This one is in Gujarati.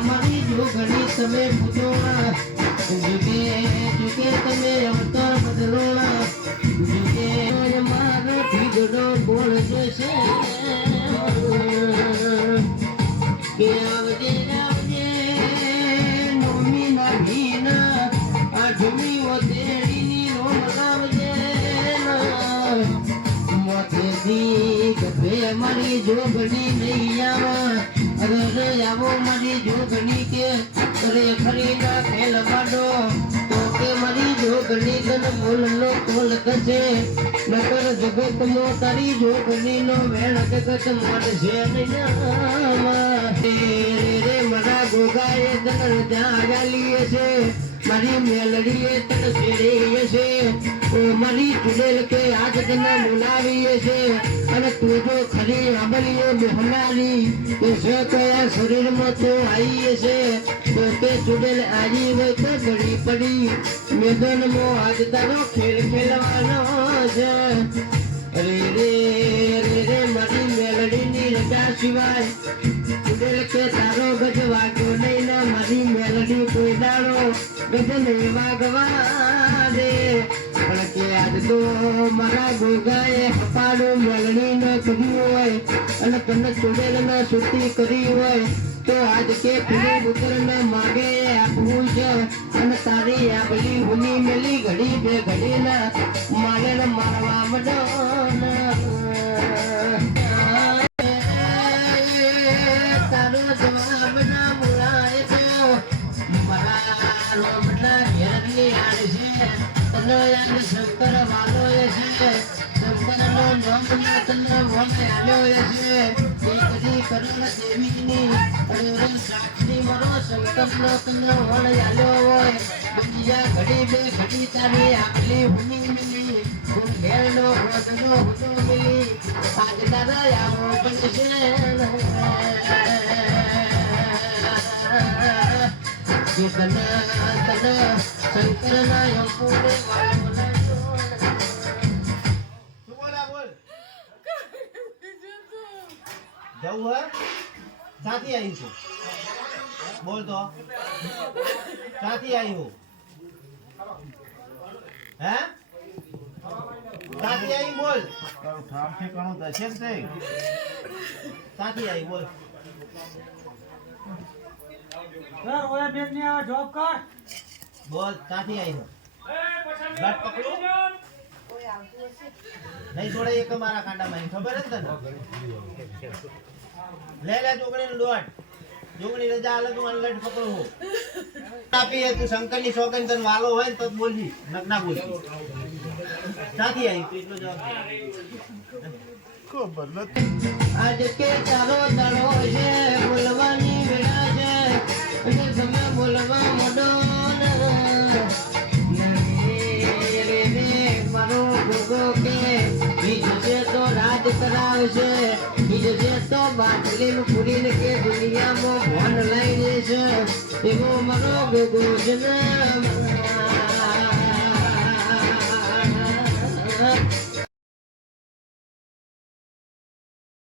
મારી જોગણી તમે પૂછો જુગે જુગે તમે અવતાર બદલો જુગે મારો ઠીકડો બોલ જશે મારી જોગણી નહીં આવા. અરે આવો મારી જોગણી કે, અરે ખરીના ખેલ માડો તો કે મારી જોગણી તન બોલ નો કોલ કશે. નકર જગત મો તારી જોગણી નો વેણ જગત મોડ છે રે ગોગાએ તન ત્યાં ગાલીએ છે. મારી મેલડીએ તન છેડીએ છે. ઓ મારી ચુડેલ કે આજ તને બોલાવીએ છે. અને તું જો ખરી આંબલીઓ મોહનાની, તો છે કયા શરીરમાં તો આવીએ છે. તો તે ચુડેલ આવી હોય તો ઘડી પડી. મેદાનમાં આજ તારો ખેલ ખેલવાનો છે. અરે રે રે રે, મારી મેલડીની રજા સિવાય મેલડી કોઈ દાડો નહીં વાગવા દે. પણ કે આજ તો મારા ગોગાએ હપાડું મેલડી ન કર્યું હોય. અને તને ચુડેલ ન છૂટી કરી હોય. તો આજ કે પૂરી પુત્ર ને માગે આપવું છે અને તારી બધી હુની મેલી ઘડી બે ઘડી ના મારે મારવા મડો શંકર વાલો એ છે શંકરનો નામ ના તને વોને છે એકરી કરુણ દેવીની અરે સાક્ષી મરો શંકરનો હોય બીજા ઘડી બે ઘડી તારી હોદનો હુનો મિલી આજ દાદા આવો પણ છે. સાથી આવી છું બોલ તો સાથી આવ્યું હે સાથી આવી બોલ તારું ઠામ ઠેકાણું આવી બોલ. સર ઓલા બેગ ને આ જોબ કર. બોલ કાથી આવી ગાંઠ પકડું. નહીં છોડે એક મારા કાંડામાં ખબર જ તને? લે લે ચોકડી નું દોડ. ચોકડી રજા અલગ તું અનલટ પકડું. હું આપી હે તું શંકરની શોકન તને વાલો હોય ને તો બોલજી. નક ના બોલજી. સાથી આવી તું એટલો જવાબ દે. આજ કે તો બાટલી પૂરીને કે દુનિયામાં ભોન લઈ જશે એવો મારો ગોગો છે ને